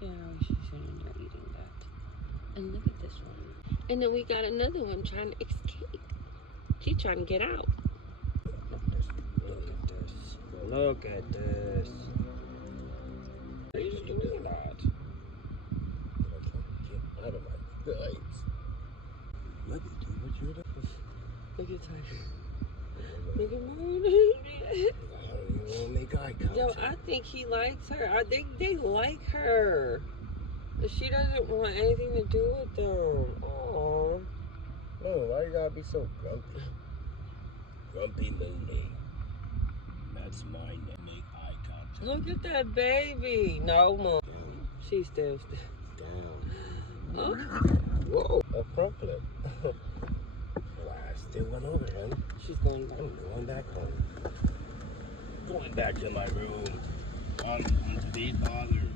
Look at how she's sitting there eating that. And look at this one. And then we got another one trying to escape. She's trying to get out. Look at this. Look at this. What are you doing that? Get out of my face. Look at you, what you're doing. Look at Tiger. Look at Marty. I don't even want to make eye contact. Yo, I think he likes her. I think they like her. But she doesn't want anything to do with them. Aww. No, why you gotta be so grumpy? Grumpy Mooney. That's my name. Make eye contact. Look at that baby. No, Mom. Down. She's still. Down. Oh. Whoa, a front flip. Well, I still went over him. She's going back. I'm going back home. Going back to my room. I'm to be bothered.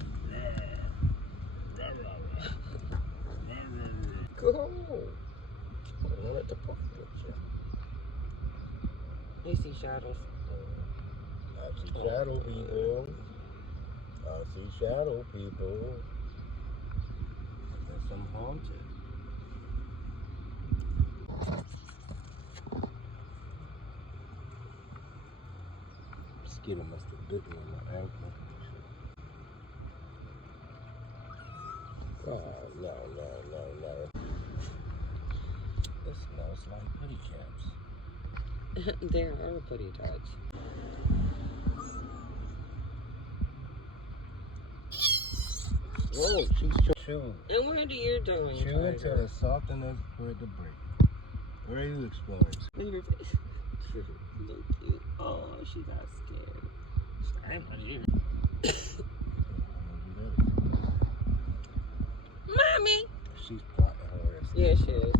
Go. I wanted to fuck with you. They see shadows. I see shadow people. I see shadow people. I guess I'm haunted. Mosquito must have bit me on my ankle. Oh, no. This smells like putty caps. There are putty tots. Whoa, she's chewing. And what are you doing? Chew until it's soft enough for it to break. Where are you exploring? Look at her face. So cute. Oh, she got scared. Sorry, my dear. Mommy! She's plotting her. Yeah, she is.